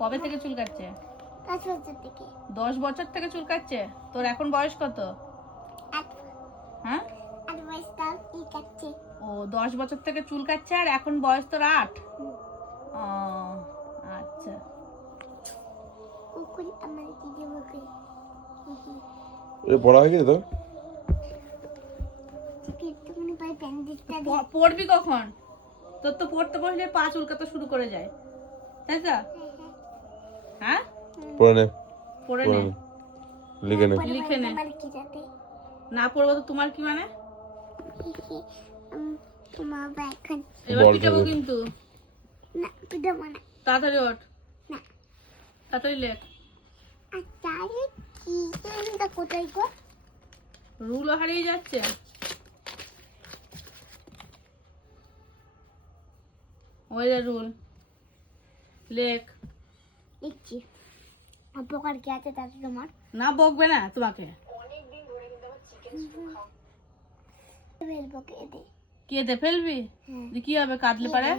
কবে থেকে চুল কাটছে? 10 বছর থেকে। 10 বছর থেকে চুল কাটছে। তোর এখন বয়স কত? 8। হ্যাঁ 8 বয়স তাও চুল কাটছে। ও 10 বছর থেকে চুল কাটছে আর এখন বয়স তোর 8। ও আচ্ছা। কুকুর আমার দিদি বকে। এ পড়া হয়ে গেছে তো? তুমি পাই প্যান্ডেলটা পড়বি কখন? তোর তো পড়তে বসলে পা চুলকাতে শুরু করে যায়, তাই তো? হ্যাঁ পড়ে নে, পড়ে পড়ে নে, নে, লিখে নে। লিখে নে। আমার কি যাতে না পড়বো তো তোমার কি মানে? তোমার এখন এবার বল পিটাবো খাবে। কিন্তু। না পিটাবো না। তাড়াতাড়ি ওঠ, না তাড়াতাড়ি লেখ। আর তাহলে কি এটা কোথায় গো? রুলও হারিয়ে যাচ্ছে। ওই যে রুল, লেখ। লিখছি। অপকার কি আছে তাতে তোমার? না বকবে না তোমাকে। ফেলবো কেটে। কেঁদে ফেলবি? হ্যাঁ। দিয়ে কি হবে কাঁদলে পারে?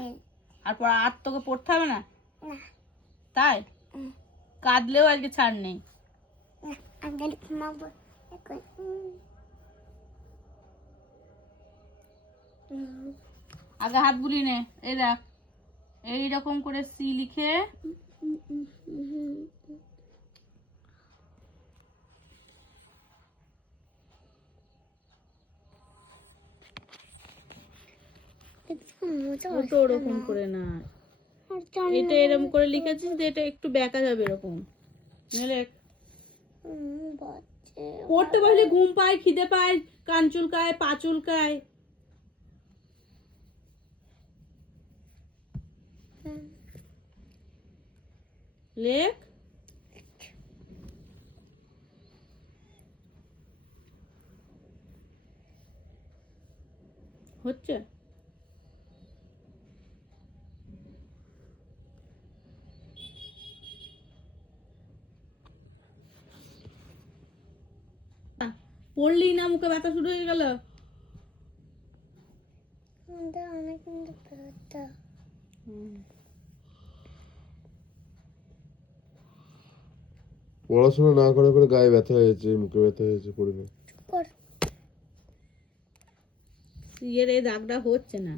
আর তোকে পড়তে হবে না? না তাই কাঁদলেও আজকে ছাড় নেই। না আমি ঘুমাবো এখন। আগে হাত বুলিয়ে নে। এই দেখ, এইরকম করে সি লিখে ও তো ওরকম করে না, এটা এরকম করে লিখেছিস যে এটা একটু বেঁকা যাবে এরকম। লেখ। পড়তে বসলে ঘুম পায়, খিদে পায়, কান চুলকায়, পা চুলকায়। লেখ। হচ্ছে? পড়লি না মুখে ব্যথা শুরু হয়ে গেল? অনেক ব্যথা। পড়াশোনা না করে করে গায়ে ব্যথা হয়েছে, মুখে ব্যথা হয়েছে, পড়ে নে। কর এর এই দাগটা হচ্ছে না।